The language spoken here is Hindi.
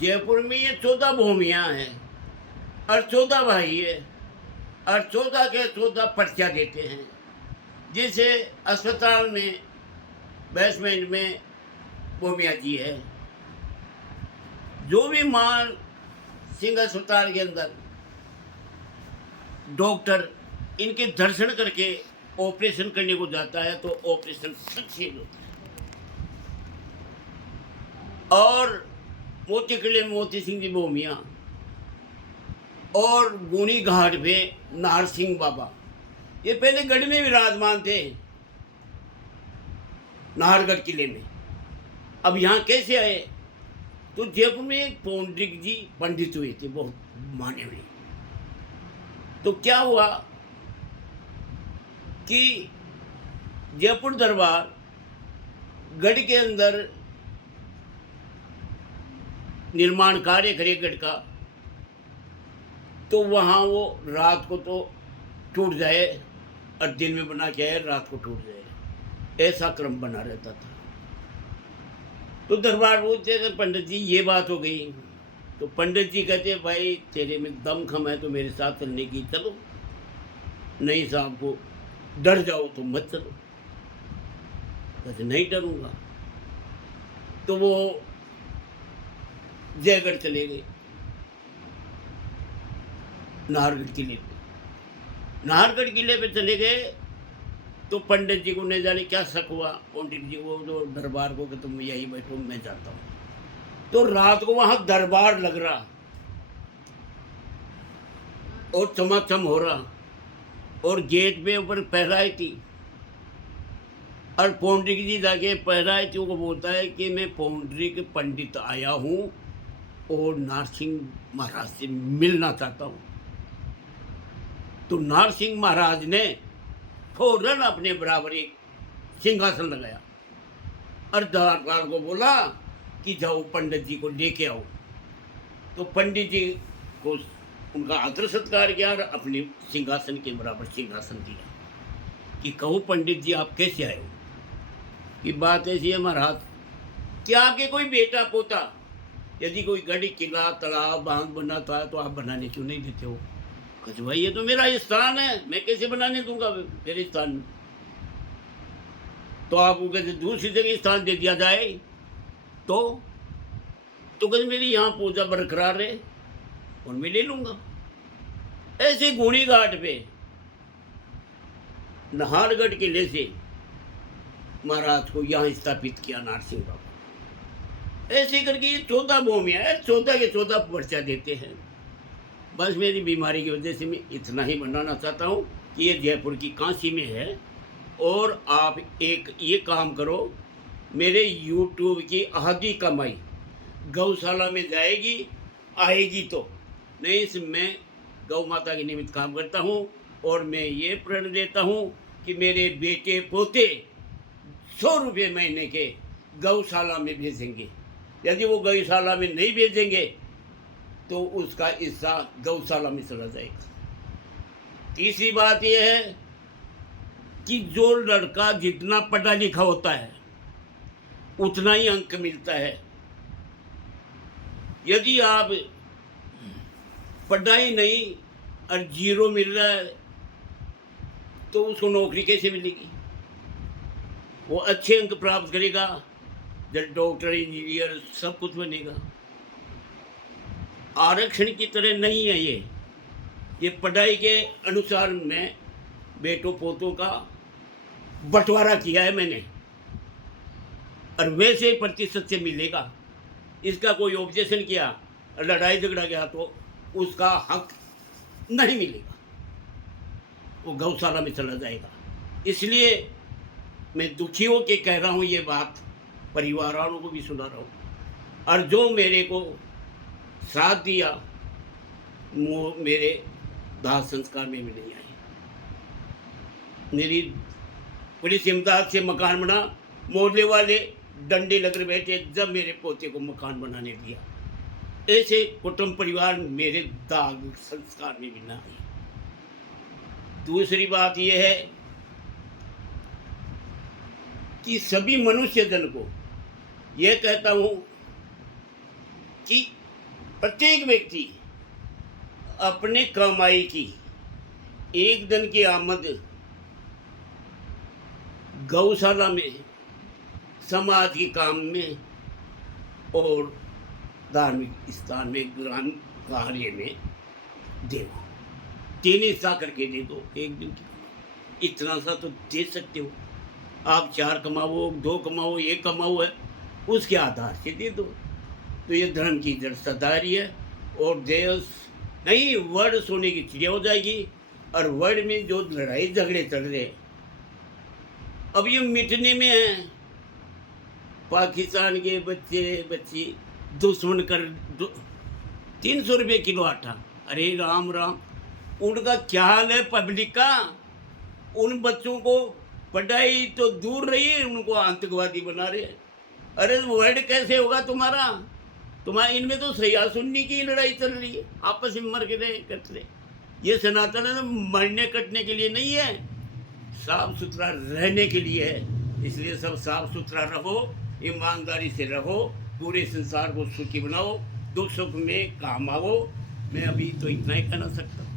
जयपुर में ये 14 भूमियाँ हैं और 14 भाई है और 14 के 14 पर्चा देते हैं। जिसे अस्पताल में बेसमेंट में भूमिया जी है, जो भी मान सिंह अस्पताल के अंदर डॉक्टर इनके दर्शन करके ऑपरेशन करने को जाता है तो ऑपरेशन सक्सेस होता है। और मोती किले में मोती सिंह जी भूमिया और गुणी घाट पे नाहर सिंह बाबा, ये पहले गढ़ में विराजमान थे, नाहरगढ़ किले में। अब यहाँ कैसे आए? तो जयपुर में एक पौंडरिक जी पंडित हुए थे, बहुत माने हुए। तो क्या हुआ कि जयपुर दरबार गढ़ के अंदर निर्माण कार्य करे गढ़ का, तो वहाँ वो रात को तो टूट जाए और दिन में बना के आए, रात को टूट जाए, ऐसा क्रम बना रहता था। तो दरबार बोलते थे पंडित जी ये बात हो गई। तो पंडित जी कहते भाई तेरे में दम खम है तो मेरे साथ चलने की चलो, नहीं साहब को डर जाओ तो मत चलो। कहते नहीं डरूंगा। तो वो जयगढ़ चले गए, नाहरगढ़ किले पे। नाहरगढ़ किले पे चले गए तो पंडित जी को नहीं जाने क्या शक हुआ, पंडित जी को जो दरबार को कि तुम यही बैठो मैं जाता हूँ। तो रात को वहां दरबार लग रहा और चमाचम हो रहा और गेट पे ऊपर पहराई थी और पौंडरिक जी जाके पहराई थी को बोलता है कि मैं पौंडरिक पंडित आया हूँ और नारसिंह महाराज से मिलना चाहता हूँ। तो नारसिंह महाराज ने फौरन अपने बराबर एक सिंहासन लगाया और दरबार को बोला कि जाओ पंडित जी को लेके आओ। तो पंडित जी को उनका आदर सत्कार किया और अपने सिंहासन के बराबर सिंहासन दिया कि कहो पंडित जी आप कैसे आए हो? कि बात ऐसी है महाराज कि आपके कोई बेटा पोता यदि कोई गढ़ किला तालाब बांध बनाता है तो आप बनाने क्यों नहीं देते हो? कहते भाई ये तो मेरा स्थान है, मैं कैसे बनाने दूंगा मेरे स्थान में? तो आपको कहते दूसरी जगह स्थान दे दिया जाए तो कहते मेरी यहाँ पूजा बरकरार है और मैं ले लूंगा। ऐसे गुणी घाट पे नाहरगढ़ किले से महाराज को यहाँ स्थापित किया नारसिंह बाबा। ऐसे करके ये 14 भूमियाँ है, 14 के 14 पर्चा देते हैं। बस मेरी बीमारी की वजह से मैं इतना ही बनाना चाहता हूँ कि ये जयपुर की काशी में है। और आप एक ये काम करो, मेरे यूट्यूब की आधी कमाई गौशाला में जाएगी, आएगी तो नहीं, इसमें गौ माता के निमित्त काम करता हूँ। और मैं ये प्रण देता हूँ कि मेरे बेटे पोते 100 रुपये महीने के गौशाला में भेजेंगे। यदि वो गौशाला में नहीं भेजेंगे तो उसका हिस्सा गौशाला में चला जाएगा। तीसरी बात यह है कि जो लड़का जितना पढ़ा लिखा होता है उतना ही अंक मिलता है। यदि आप पढ़ाई नहीं और 0 मिल रहा है तो उसको नौकरी कैसे मिलेगी? वो अच्छे अंक प्राप्त करेगा जब डॉक्टर इंजीनियर सब कुछ बनेगा। आरक्षण की तरह नहीं है ये पढ़ाई के अनुसार मैं बेटों पोतों का बंटवारा किया है मैंने और वैसे प्रतिशत से मिलेगा। इसका कोई ऑब्जेक्शन किया और लड़ाई झगड़ा गया तो उसका हक नहीं मिलेगा, वो गौशाला में चला जाएगा। इसलिए मैं दुखी हो के कह रहा हूँ ये बात, परिवार वालों को भी सुना रहा हूँ। और जो मेरे को साथ दिया वो मेरे दाह संस्कार में भी नहीं आई। मेरी पुलिस इमदाद से मकान बना, मोहल्ले वाले डंडे लग रहे बैठे जब मेरे पोते को मकान बनाने दिया। ऐसे कुटुंब परिवार मेरे दाग संस्कार में भी ना आई। दूसरी बात यह है कि सभी मनुष्य जन को यह कहता हूँ कि प्रत्येक व्यक्ति अपने कमाई की एक दिन की आमद गौशाला में, समाज के काम में और धार्मिक स्थान में, ग्राम कार्य में देना। 3 हिस्सा करके दे दो एक दिन की। इतना सा तो दे सकते हो। आप 4 कमाओ, 2 कमाओ, 1 कमाओ है, उसके आधार से दे दो। तो ये धर्म की जड़सादारी है। और देश नहीं, वर्ड सोने की चिड़िया हो जाएगी। और वर्ड में जो लड़ाई झगड़े चल रहे हैं अब ये मिटने में है। पाकिस्तान के बच्चे दुश्मन कर 300 रुपये किलो आटा। अरे राम राम, उनका क्या हाल है पब्लिक का? उन बच्चों को पढ़ाई तो दूर रही है, उनको आतंकवादी बना रहे हैं। अरे वर्ड कैसे होगा तुम्हारा? तुम्हारे इनमें तो सया सुन्नी की लड़ाई चल रही है, आपस में मर के रहे कट रहे। ये सनातन है, मरने कटने के लिए नहीं है, साफ सुथरा रहने के लिए है। इसलिए सब साफ सुथरा रहो, ईमानदारी से रहो, पूरे संसार को सुखी बनाओ, दुख सुख में काम आओ। मैं अभी तो इतना ही कहना सकता हूँ।